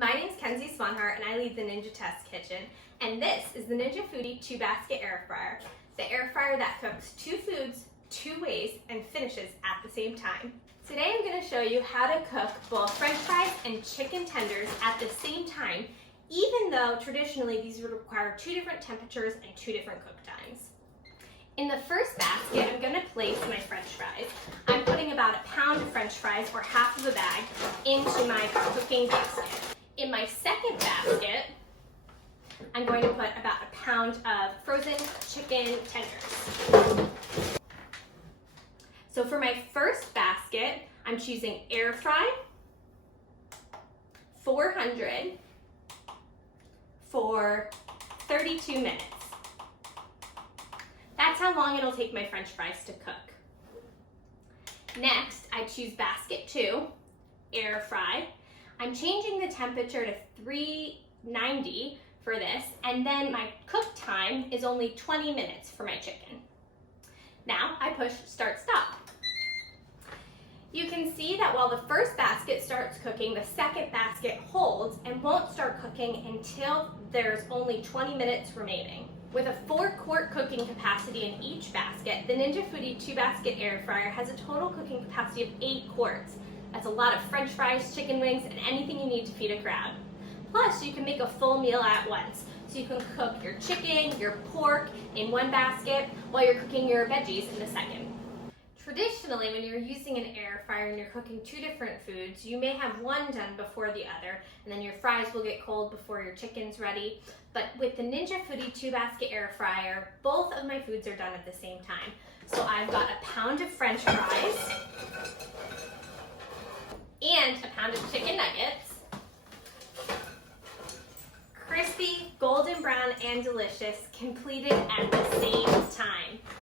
My name's Kenzie Swanhart and I lead the Ninja Test Kitchen, and this is the Ninja Foodi 2-basket air fryer, the air fryer that cooks 2 foods 2 ways and finishes at the same time. Today I'm going to show you how to cook both french fries and chicken tenders at the same time, even though traditionally these would require 2 different temperatures and 2 different cook times. In the first basket, I'm going to place my french fries. I'm putting about a pound of french fries, or half of a bag, into my cooking basket. In my second basket, I'm going to put about a pound of frozen chicken tenders. So for my first basket, I'm choosing air fry, 400 for 32 minutes. That's how long it'll take my french fries to cook. Next, I choose basket 2, air fry. I'm changing the temperature to 390 for this, and then my cook time is only 20 minutes for my chicken. Now I push start stop. You can see that while the first basket starts cooking, the second basket holds and won't start cooking until there's only 20 minutes remaining. With a 4-quart cooking capacity in each basket, the Ninja Foodi 2-basket air fryer has a total cooking capacity of 8 quarts. That's a lot of french fries, chicken wings, and anything you need to feed a crowd. Plus, you can make a full meal at once. So you can cook your chicken, your pork in one basket while you're cooking your veggies in the second. Traditionally, when you're using an air fryer and you're cooking 2 different foods, you may have one done before the other, and then your fries will get cold before your chicken's ready. But with the Ninja Foodi 2-basket air fryer, both of my foods are done at the same time. So I've got a pound of french fries and a pound of chicken nuggets. Crispy, golden brown, and delicious, completed at the same time.